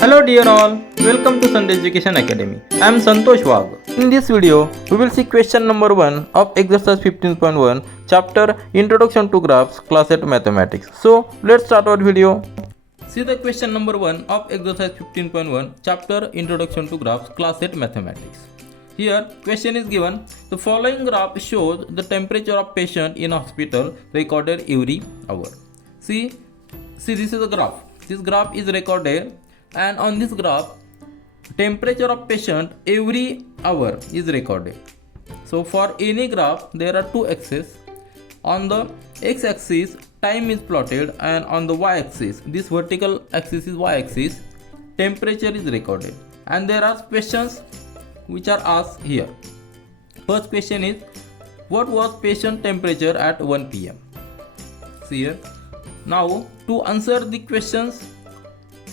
Hello dear all, welcome to Sandhya Education Academy. I am Santosh Wag. In this video, we will see question number 1 of exercise 15.1 chapter Introduction to Graphs class 8 Mathematics. So, let's start our video. See the question number 1 of exercise 15.1 chapter Introduction to Graphs class 8 Mathematics. Here, question is given, the following graph shows the temperature of patient in hospital recorded every hour. See this is a graph. This graph is recorded, and on this graph temperature of patient every hour is recorded. So for any graph there are two axes. On the x-axis time is plotted, and on the y-axis, this vertical axis is y-axis, temperature is recorded. And there are questions which are asked here. First question is, what was patient temperature at 1 p.m. See here. Now to answer the questions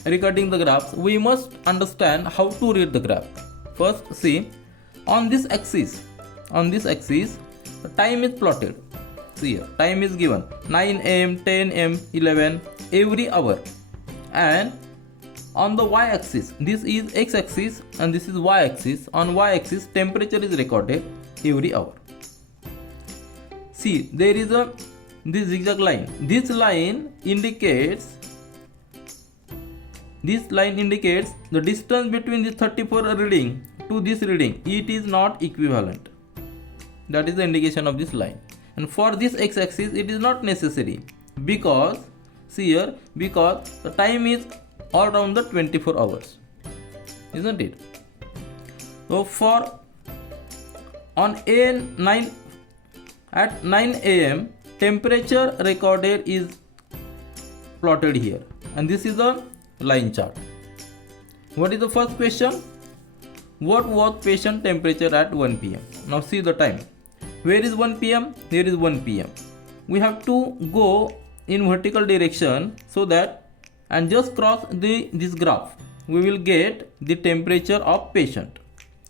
regarding the graphs, we must understand how to read the graph. First, see, on this axis the time is plotted. See here, time is given 9 am, 10 am, 11 every hour. And on the y-axis, this is x-axis and this is y-axis. On y-axis temperature is recorded every hour. See, there is this zigzag line. This line indicates the distance between this 34 reading to this reading. It is not equivalent. That is the indication of this line. And for this x-axis it is not necessary, because see here, because the time is all around the 24 hours, isn't it? So for on at 9 am temperature recorded is plotted here, and this is the line chart. What is the first question? What was patient temperature at 1 p.m. Now see the time. Where is 1 p.m.? There is 1 p.m. We have to go in vertical direction, so that, and just cross this graph, we will get the temperature of patient.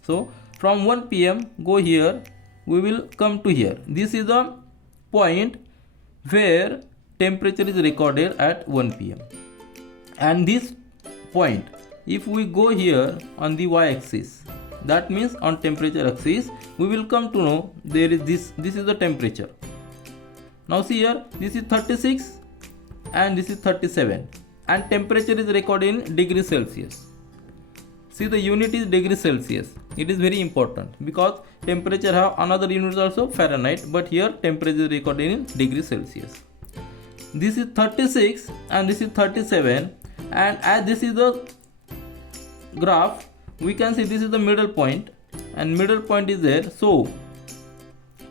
So from 1 p.m. go here, we will come to here. This is the point where temperature is recorded at 1 p.m. And this point, if we go here on the y-axis, that means on temperature axis, we will come to know there is this is the temperature. Now see here, this is 36 and this is 37, and temperature is recorded in degrees Celsius. See, the unit is degrees Celsius. It is very important, because temperature have another unit also, Fahrenheit, but here temperature is recorded in degrees Celsius. This is 36 and this is 37, and as this is the graph, we can see this is the middle point, and middle point is there, so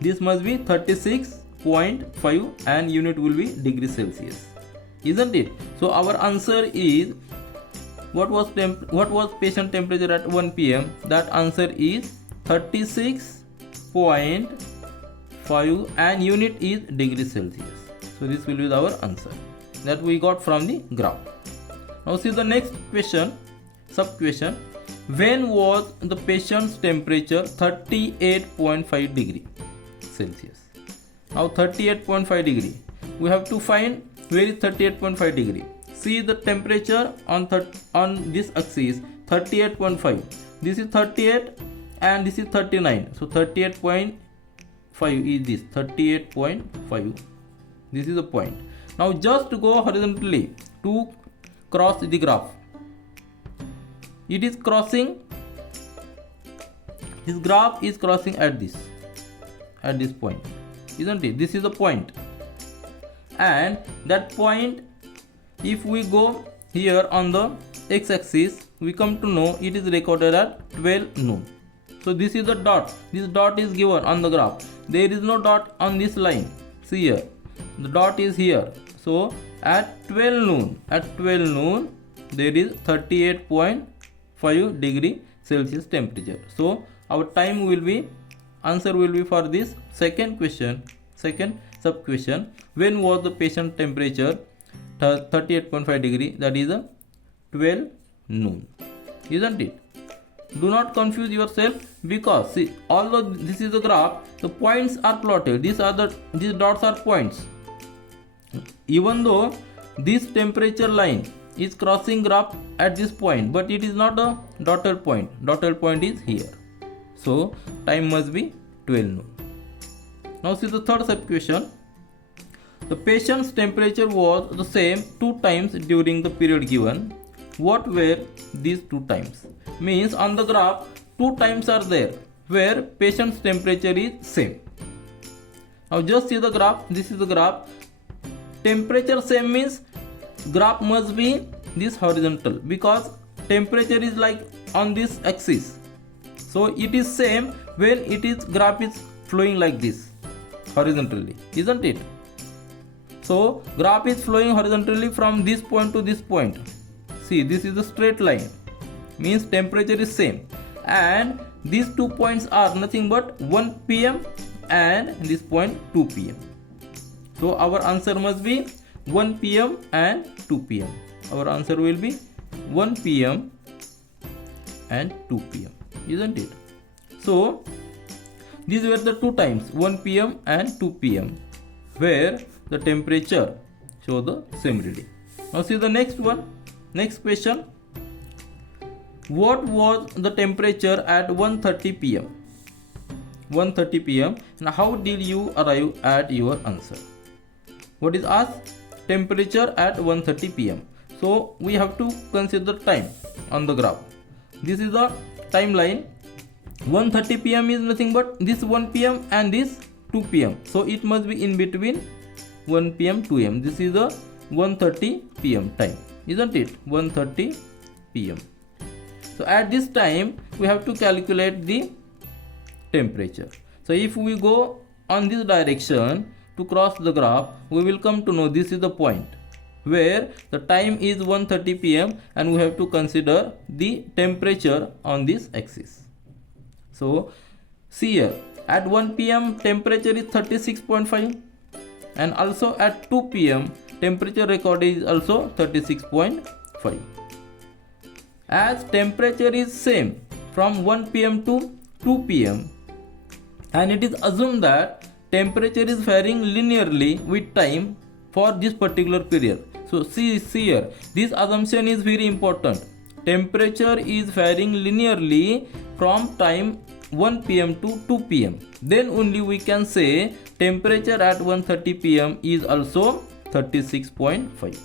this must be 36.5 and unit will be degrees Celsius, isn't it? So our answer is, what was patient temperature at 1 p.m. That answer is 36.5 and unit is degrees Celsius. So this will be our answer that we got from the graph. Now see the next question, sub question. When was the patient's temperature 38.5 degree Celsius? Now 38.5 degree, we have to find where is 38.5 degree. See the temperature on this axis, 38.5. This is 38 and this is 39. So 38.5 is this, 38.5. This is the point. Now just go horizontally to cross the graph. It is crossing, this graph is crossing at this point, isn't it? This is the point, and that point, if we go here on the x-axis, we come to know it is recorded at 12 noon. So this is the dot. This dot is given on the graph. There is no dot on this line. See here, the dot is here. So at 12 noon, there is 38.5 degree Celsius temperature. So our time will be, answer will be for this second question, second sub question. When was the patient temperature 38.5 degree? That is 12 noon, isn't it? Do not confuse yourself, because see, although this is a graph, the points are plotted. These dots are points. Even though this temperature line is crossing graph at this point, but it is not a dotted point. Dotted point is here. So time must be 12 noon. Now see the third sub question. The patient's temperature was the same 2 times during the period given. What were these 2 times? Means on the graph 2 times are there where patient's temperature is same. Now just see the graph. This is the graph. Temperature same means graph must be this horizontal, because temperature is like on this axis. So it is same when it is graph is flowing like this horizontally, isn't it? So graph is flowing horizontally from this point to this point. See, this is a straight line, means temperature is same, and these 2 points are nothing but 1 pm and this point 2 pm. So our answer must be 1 pm and 2 pm. Our answer will be 1 pm and 2 pm, isn't it? So these were the 2 times, 1 pm and 2 pm, where the temperature show the same reading. Now see the next one. Next question. What was the temperature at 1:30 pm? 1:30 pm, and how did you arrive at your answer? What is asked? Temperature at 1:30 pm. So we have to consider time on the graph. This is the timeline. 1:30 pm is nothing but this 1 pm and this 2 pm. So it must be in between 1 pm 2 am. This is the 1:30 pm time, isn't it? 1:30 pm. So at this time we have to calculate the temperature. So if we go on this direction to cross the graph, we will come to know this is the point where the time is 1:30 pm and we have to consider the temperature on this axis. So see here, at 1 pm temperature is 36.5, and also at 2 pm temperature recorded is also 36.5. As temperature is same from 1 pm to 2 pm, and it is assumed that temperature is varying linearly with time for this particular period. So see here, this assumption is very important. Temperature is varying linearly from time 1 pm to 2 pm. Then only we can say temperature at 1:30 pm is also 36.5.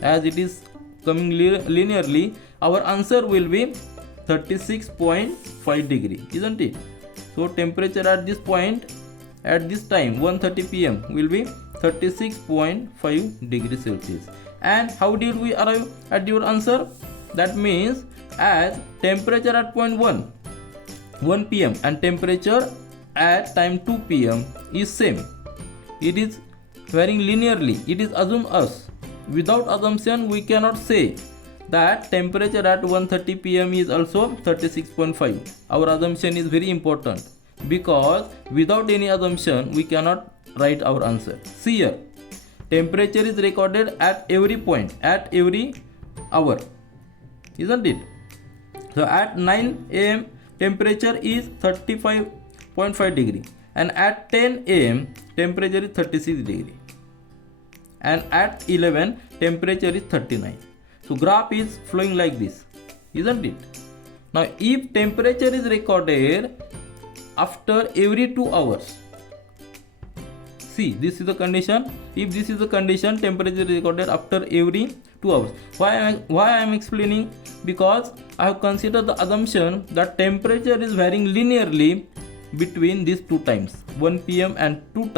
As it is coming linearly, our answer will be 36.5 degree, isn't it? So temperature at this point, at this time 1:30 pm will be 36.5 degrees Celsius. And how did we arrive at your answer? That means as temperature at point 1 pm and temperature at time 2 pm is same, it is varying linearly. It is assumed us. Without assumption we cannot say that temperature at 1:30 pm is also 36.5. Our assumption is very important, because without any assumption we cannot write our answer. See here, temperature is recorded at every point, at every hour, isn't it? So at 9 am temperature is 35.5 degree, and at 10 am temperature is 36 degree, and at 11 temperature is 39. So graph is flowing like this, isn't it? Now if temperature is recorded after every 2 hours, see, this is the condition. If this is the condition, temperature is recorded after every 2 hours. Why I am explaining? Because I have considered the assumption that temperature is varying linearly between these 2 times, 1 pm and 2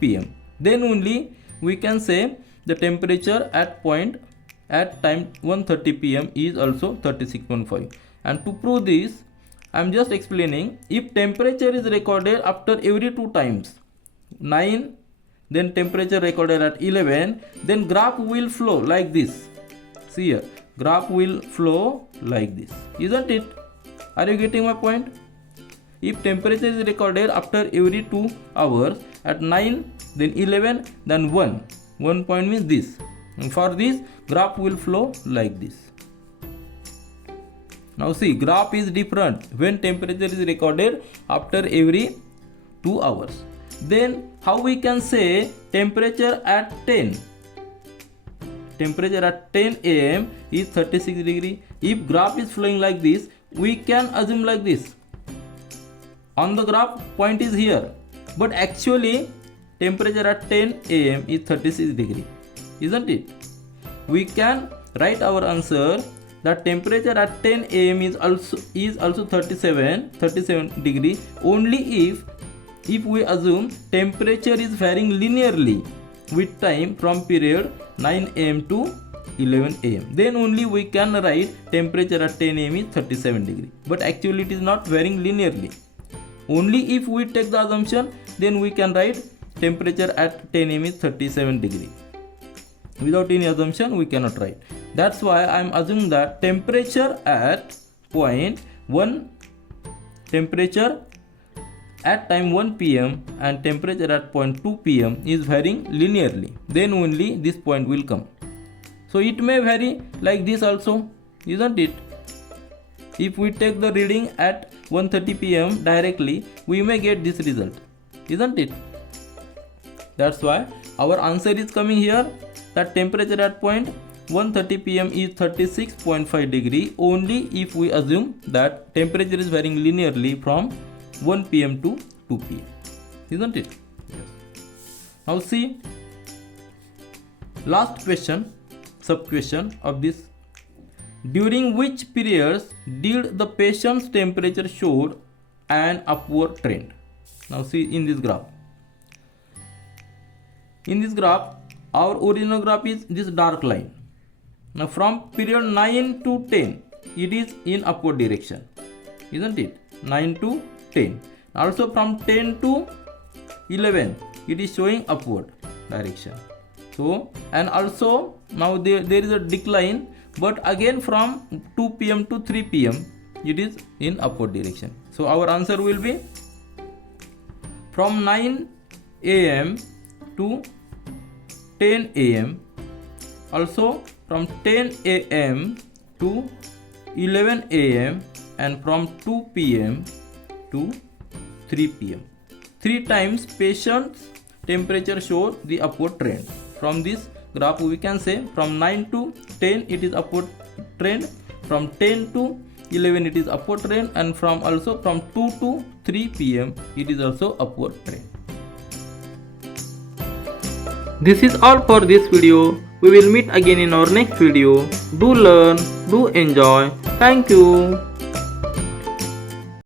pm. Then only we can say the temperature at time 1:30 pm is also 36.5. And to prove this, I am just explaining, if temperature is recorded after every 2 times, 9, then temperature recorded at 11, then graph will flow like this. See here, graph will flow like this, isn't it? Are you getting my point? If temperature is recorded after every 2 hours, at 9, then 11, then 1 point means this, and for this graph will flow like this. Now see, graph is different when temperature is recorded after every 2 hours. Then how we can say temperature at 10 temperature at 10 am is 36 degree. If graph is flowing like this, we can assume like this. On the graph, point is here, but actually temperature at 10 am is 36 degree, isn't it? We can write our answer that temperature at 10 am is also 37 degree only if we assume temperature is varying linearly with time from period 9 am to 11 am. Then only we can write temperature at 10 am is 37 degree. But actually it is not varying linearly. Only if we take the assumption, then we can write temperature at 10 am is 37 degree. Without any assumption, we cannot write. That's why I am assuming that temperature at point 1, temperature at time 1 pm and temperature at point 2 pm is varying linearly. Then only this point will come. So it may vary like this also, isn't it? If we take the reading at 1:30 pm directly, we may get this result, isn't it? That's why our answer is coming here, that temperature at point 1:30 pm is 36.5 degree only if we assume that temperature is varying linearly from 1 pm to 2 pm, isn't it? Yes. Now see, last question, sub question of this: during which periods did the patient's temperature showed an upward trend? Now see in this graph. In this graph, our original graph is this dark line. Now from period 9 to 10, it is in upward direction, isn't it? 9 to 10. Also from 10 to 11, it is showing upward direction. So, and also now there is a decline, but again from 2 pm to 3 pm, it is in upward direction. So our answer will be from 9 am to 10 am, also from 10 am to 11 am, and from 2 pm to 3 pm. 3 times patient's temperature shows the upward trend. From this graph we can say from 9 to 10 it is upward trend, from 10 to 11 it is upward trend, and from 2 to 3 pm it is also upward trend. This is all for this video. We will meet again in our next video. Do learn, do enjoy. Thank you.